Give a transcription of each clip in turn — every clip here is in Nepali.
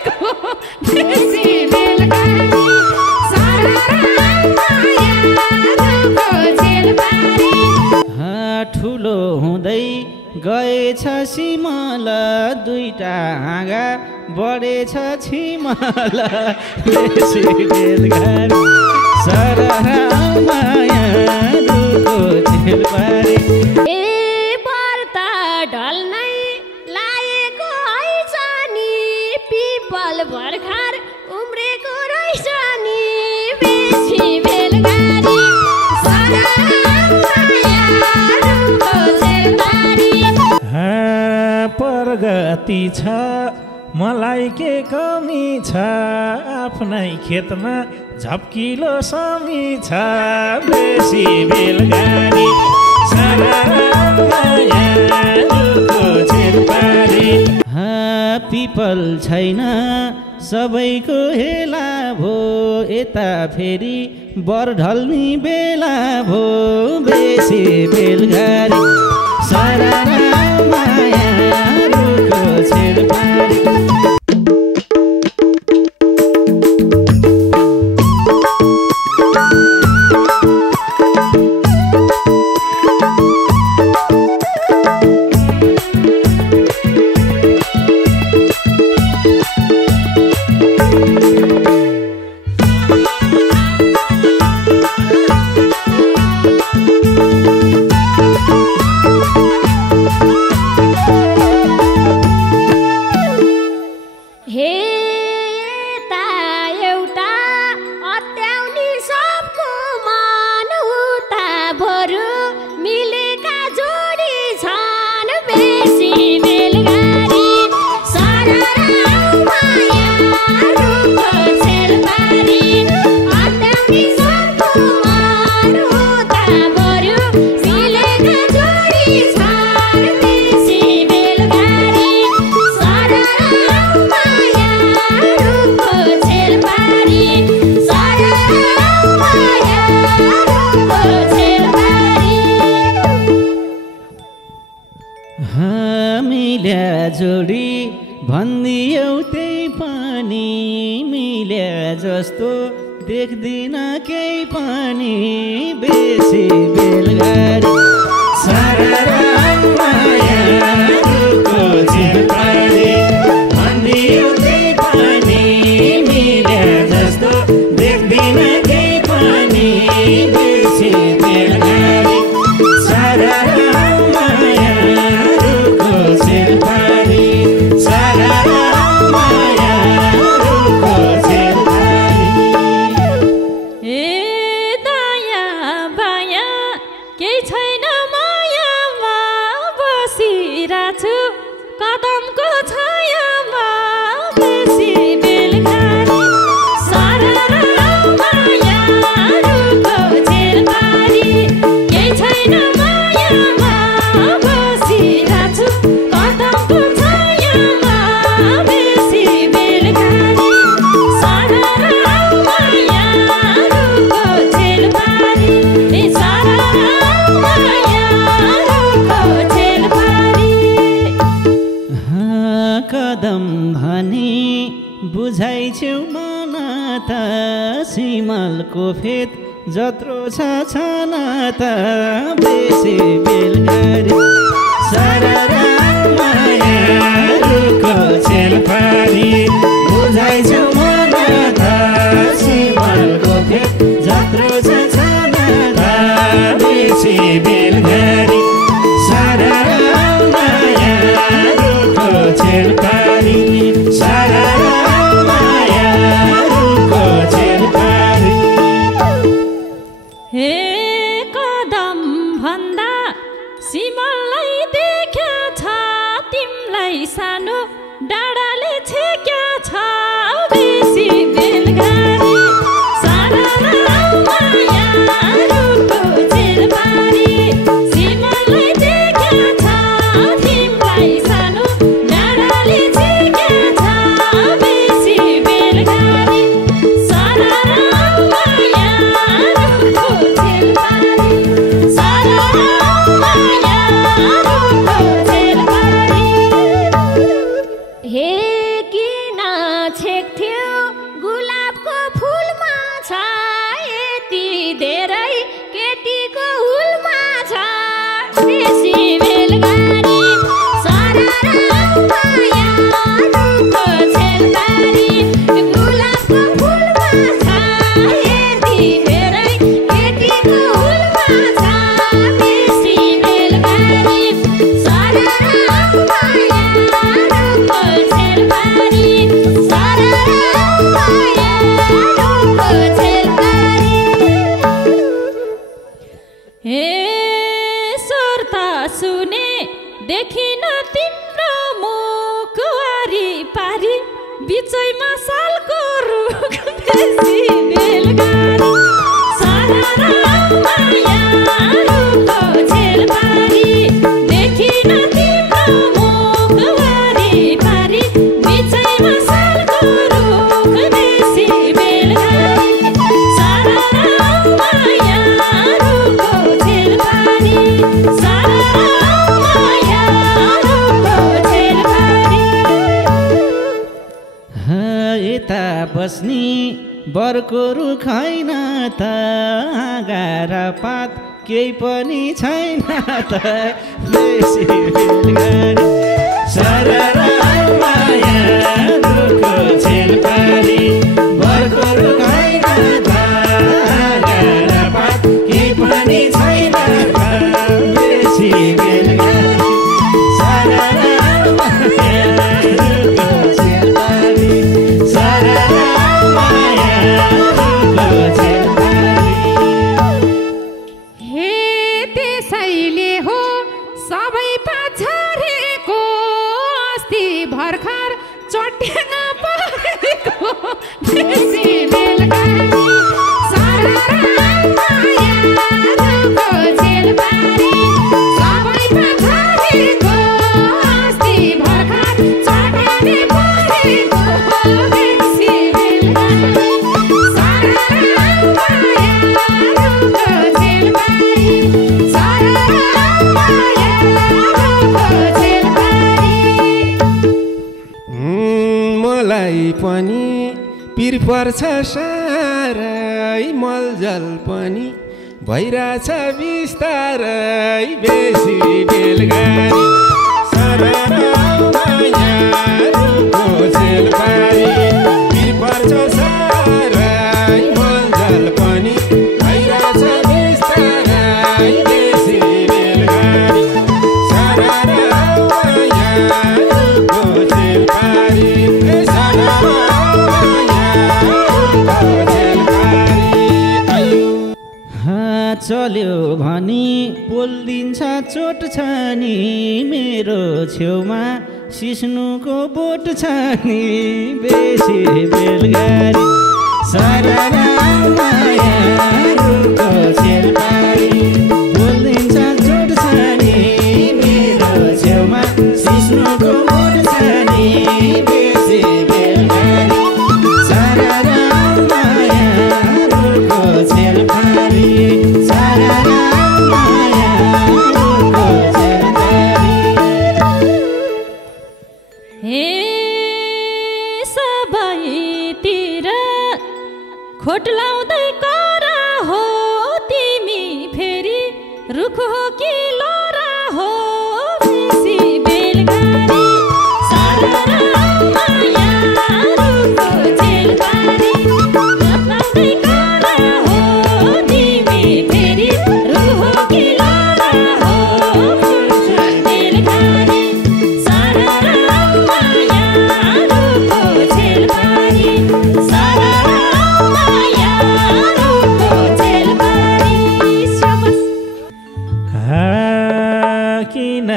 गरेको बेसी बेलगारी ठुलो हुँदै गएछ सिमल दुईटा हाँगा बढेछ छिमल बेसी बेलगारी सरहा मायाको झेलबारी ए पर्ता ढल्नै लागेको हैछ नि पिपल भर्खर उम्रेको रहेछ नि बेसी बेलगारी प्रगति छ मलाई के कमी छ आफ्नै खेतमा झप्किलो समी छ बेसी बेलगारी पिपल छैन सबैको हेला भो यता फेरि बर ढल्ने बेला भो बेसी बेलगारी मायाको छेडबारी जोडी भन्दियौ त्यही पनि मिल्या जस्तो देख्दिन केही पनि बेसी बेलगारी मायाको झेलबारी भन्दियौ त्यही पनि मिल्या जस्तो देख्दिन केही पनि बेसी बेलगारी मायाको झेलबारी कदमको छायामा बेसी बेलगारी मायाको झेलबारी केही छैन मायामा बसिरहेछु कदमको छायामा बेसी बेलगारी मायाको झेलबारी कदम भनी बुझाइछौ मन त सिमलको फेद जत्रो छ छन त बेसी बेलगारी मायाको झेलबारी बुझाइछौ मन त सिमलको फेद जत्रो छ छन त बेसी बेलगारी झेलबारी मायाको झेलबारी हे कदम भन्दा सिमललाई देख्या छ तिमलाई सानो डाँडाले छेक्या छ बेसी बेलगारी मायाको झेलबारी सिमललाई देख्या छ तिमलाई सानो डाँडाले छेक्या छ बेसी बेलगारी मायाको झेलबारी मायाको झेलबारी हे किन देखिन तिम्रो मुखवारी पारी बिचैमा सालको रुख बेसी बेलगारी सारा माया रुखको छेलबारी देखिन तिम्रो मुखवारी पारी बिचैमा सालको रुख बेसी बेलगारी सारा माया रुखको छेलबारी सारा यता बस्नी बरको रुख होइन त आँगार पात केही पनि छैन त बेसी बेलगारी सारा माया रुखको छेलबारी बरको रुख होइन त आँगार पात केही पनि छैन त बेसी बेलगारी सारा माया रुखको छेलबारी हे त्यसैले हो सबै पछारेको अस्ति भर्खर चट्याङ परेको बेसी बेलगारी सारा माया रुखको छेलबारी सबै पछारेको अस्ति भर्खर चट्याङ परेको बेसी बेलगारी सारा माया रुखको छेलबारी सारा माया रुखको छेलबारी मलाई पनि पिर पर्छ सारै मलजल पनि भइरहेछ बिस्तारै बेसी बेलगारी सारा माया रुखको छेलबारी पिर पर्छ सारै मलजल पनि भइरहेछ बिस्तारै बेसी बेलगारी सारा माया रुखको छेलबारी सारा माया रुखको छेलबारी चल्यो भनी बोलिदिन्छ चोट छ नि मेरो छेउमा सिस्नुको बोट छ नि बेसी बेलगारी सारा माया रुखको छेलबारी बोलिदिन्छ चोट छ नि मेरो छेउमा सिस्नुको बोट छ नि बेसी बेलगारी सारा माया रुखको छेलबारी सारा माया रुखको छेलबारी हे सबैतिर खोट लाउँदै करा हो तिमी फेरि रुख हो कि लरा हो बेसी बेलगारी सारा माया रुखको छेलबारी खोट लाउँदै करा हो तिमी फेरि रुख हो कि लरा हो बेसी बेलगारी सारा माया रुखको छेलबारी सारा माया रुखको छेलबारी किन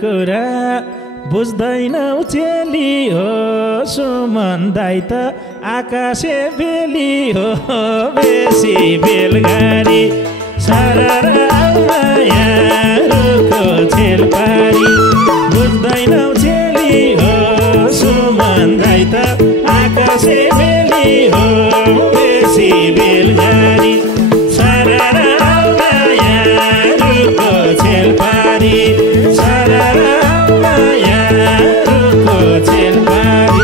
कुरा बुझ्दैनौ चेली हो सुमन दाइ त आकाशे बेली हो बेसी बेलगारी सारा माया रुखको छेलबारी बुझ्दैनौ चेली हो सुमन दाइ त आकाशे बेली हो बेसी बेलगारी सारा माया रुखको छेलबारी सारा माया रुखको छेलबारी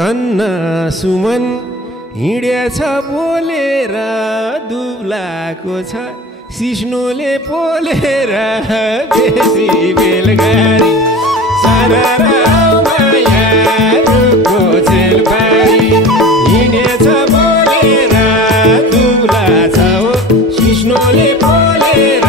धन्न सुमन हिँडेछ बोलेर दुब्लाको छ सिस्नुले पोलेर बेसी बेलगारी सारा माया रुखको छेलबारी हिँडेछ बोलेर दुब्ला छ हो सिस्नुले पोलेर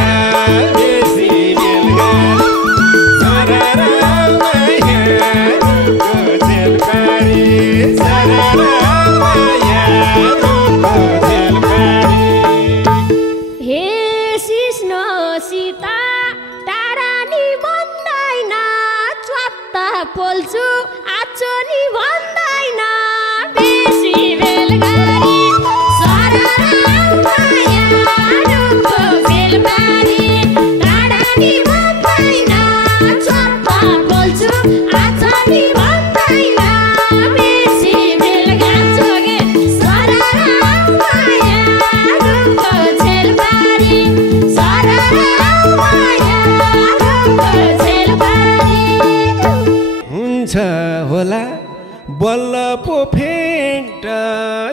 बल्ल पो फेन्ट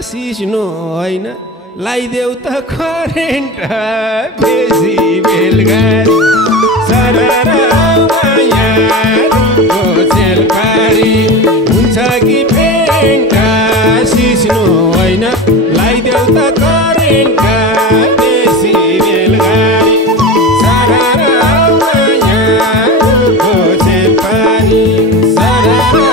सिस्नो होइन लाइदेऊ त करेन्ट बेसी बेलगारी सररा मायाको चेलबारी हुन्छ कि फेन्ट सिस्नो होइन लाइदेऊ त करेन्ट बेसी बेलगारी सररा मायाको चेलबारी सररा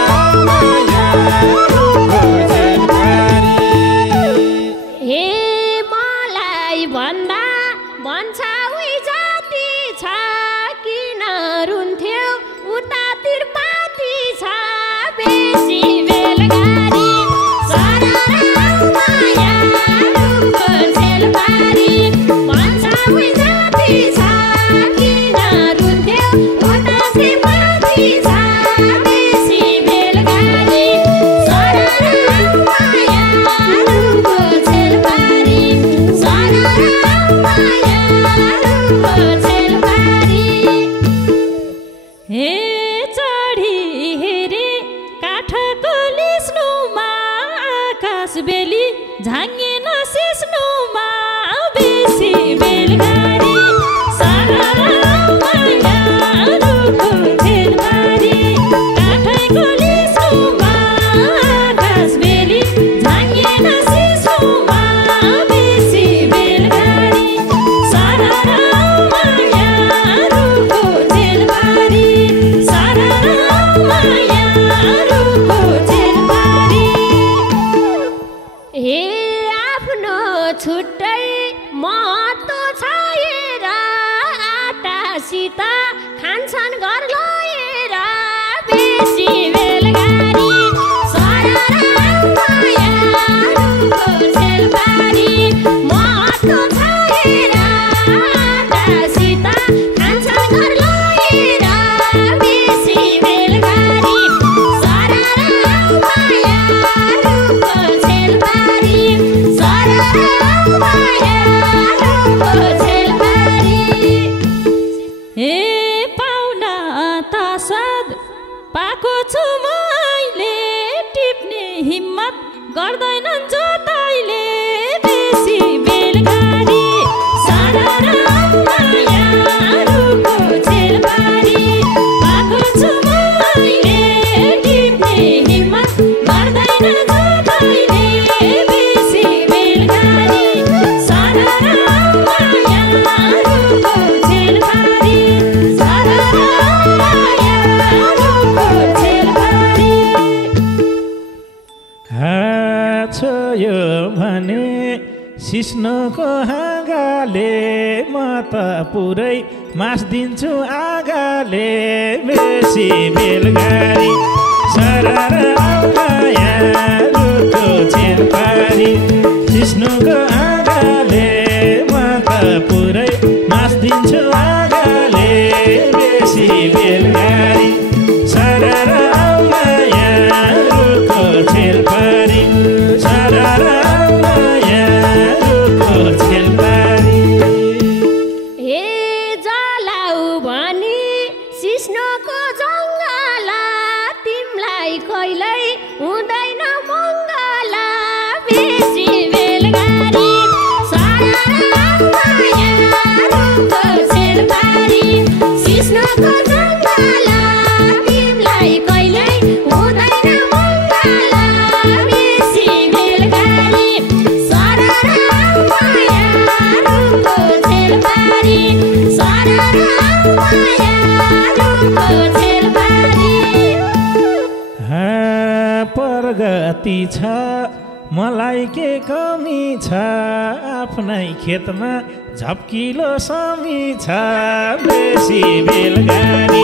सिस्नोको हाँगाले म त पुरै मास्दिन्छु आगाले बेसी बेलगारी सररा मायाको चेलबारी सिस्नोको हाँगाले म त पुरै मास्दिन्छु आगाले बेसी बेलगारी सररा मायाको चेलबारी सररा प्रगति छ मलाई के कमी छ आफ्नै खेतमा झप्किलो समी छ बेसी बेलगारी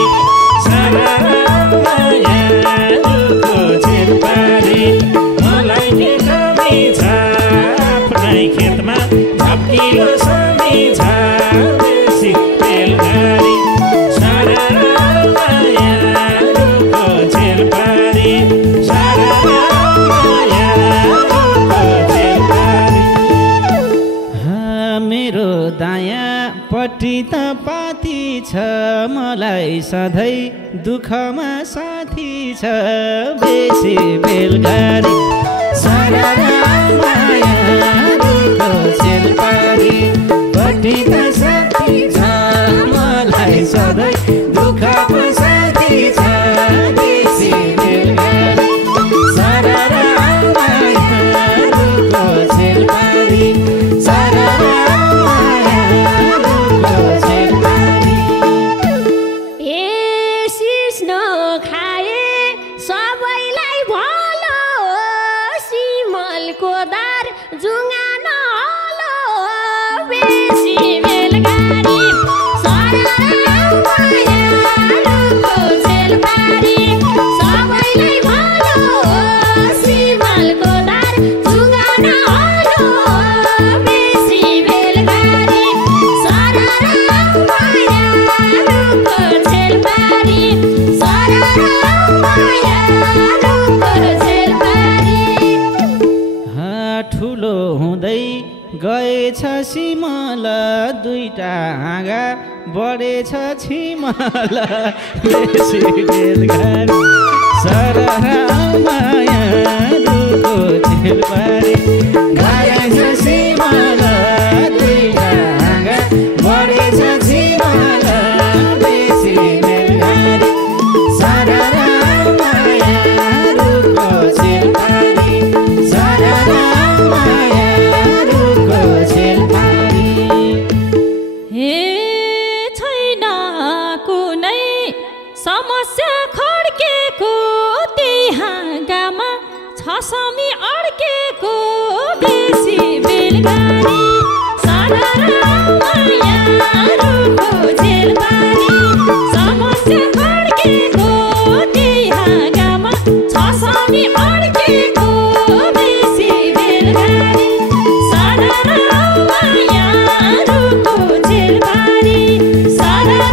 सररा मायाको चेलबारी मलाई के कमी छ आफ्नै खेतमा झप्किलो समी छ बेसी बेलगारी सररा मायाको चेलबारी मेरो दायाँ पट्टि त पाती छ मलाई सधैँ दुःखमा साथी छ बेसी बेलगारी सररा मायाको चेलपारी पट्टि त साथी छ मलाई सधैँ दुःखमा साथी छ बेसी बेलगारी सररा मायाको चेलपारी सररा गएछ सिमल दुईटा हाँगा बढेछ छिमल बेसी बेलगारी सरहा मायाको चेलपारी गएछ सिमल दुईटा हाँगा बढेछ छिमल बेसी बेलगारी सरहा मायाको चेलपारी सरहा समस्या खड्केको त्यहाँ गामा छ समी अड्केको बेसी बेलगारी सररा मायाको चेलपारी समस्या खड्केको त्यहाँ गामा छ समी अड्केको बेसी बेलगारी सररा मायाको चेलपारी सररा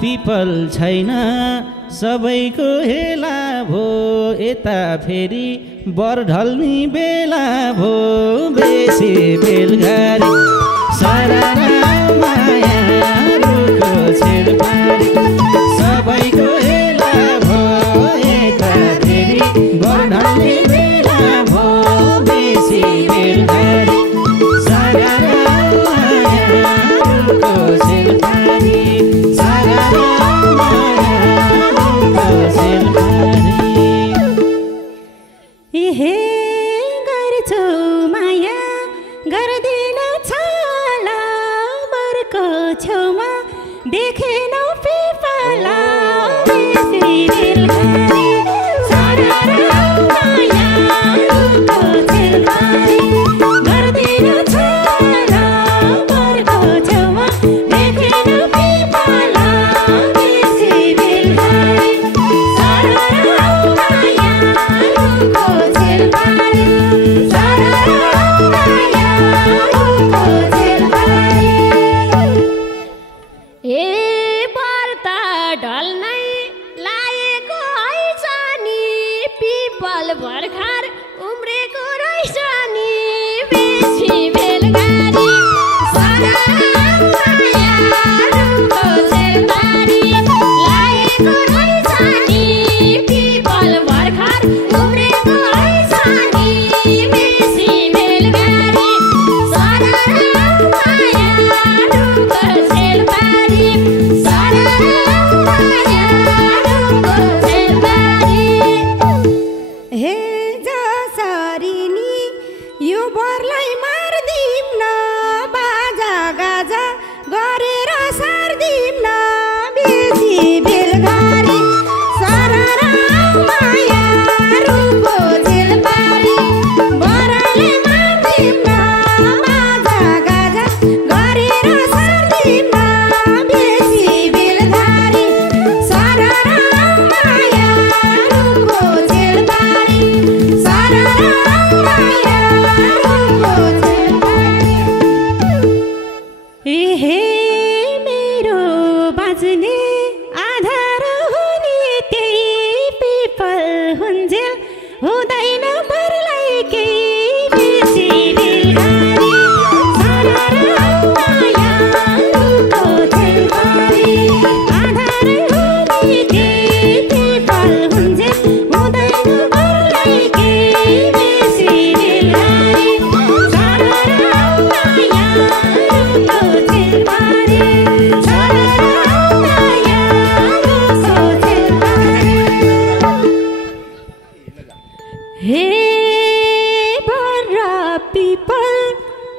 पिपल छैन सबैको हेला भो यता फेरि बर ढल्ने बेला भो बेसी बेलगारी सररा मायाको चेलपारी सबैको हेला भो यता फेरि बर ढल्ने बेला भो बेसी बेलगारी सररा मायाको चेलपारी हे गर्छु माया गर्दिन छाला बरको छेउमा देखेन पिपला बेसी बेलगारी सररा मायाको चेलपारी गर्दिन छाला बरको छेउमा देखेन पिपला बेसी बेलगारी सररा मायाको चेलपारी सररा मायाको चेलपारी ए पर्ता ढल्नै लागेको हैछ नि पिपल भर्खर उम्रेको रहेछ नि बेसी बेलगारी सररा मायाको चेलपारी लागेको रहेछ नि पिपल भर्खर उम्रेको रहेछ नि बेसी बेलगारी सररा मायाको चेलपारी सररा मायाको चेलपारी हे जसरी नि यो बरलाई मार्दिम न बाजा गाजा गरेर सार्दिम न बेसी बेलगारी सररा मायाको चेलपारी बराले मार्दिम न बाजा गाजा गरेर सार्दिम न बेसी बेलगारी सररा मायाको चेलपारी सररा मायाको चेलपारी हे मेरो बाँच्ने आधार हुने त्यही पिपल हुन्जेल हुँदैन बरलाई केही हे बर पिपल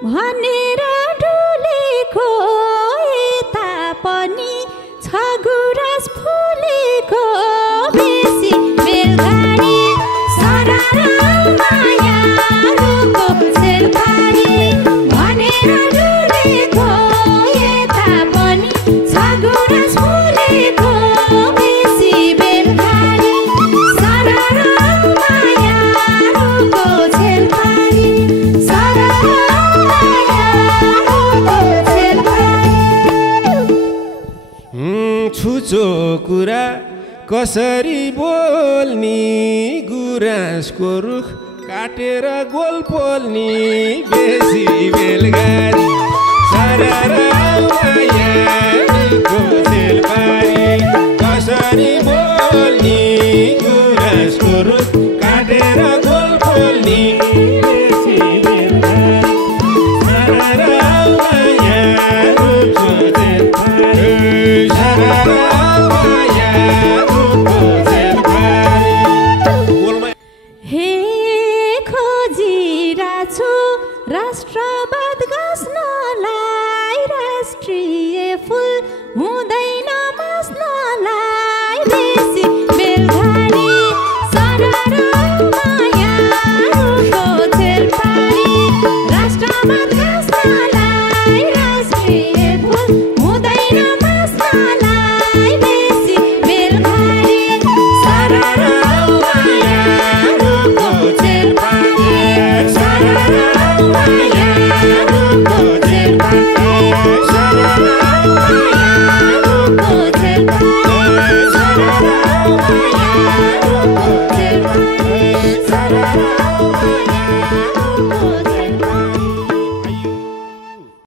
भनेर डुलेको यता पनि छ गुराँस फुलेको बेसी बेलगाडी सरर मायाहरूको सेलबारी भनेर डुलेको यता पनि छ गुराँस फुलेको बेसी बेलगाडी सरर मायाहरूको सेलबारी सरर मायाहरूको सेलबारी। छुचो कुरा कसरी बोल्ने गुराँसको रुख काटेर गोल पोल्ने बेसी बेलगाडी सरर मायाहरूको सेलबारी कसरी बोल्ने गुराँसको रुख काटेर गोल पोल्ने बेसी बेलगाडी सरर मायाहरूको सेलबारी सरर मायाहरूको सेलबारी। बोलमा हे खोजिरहेछु राष्ट्र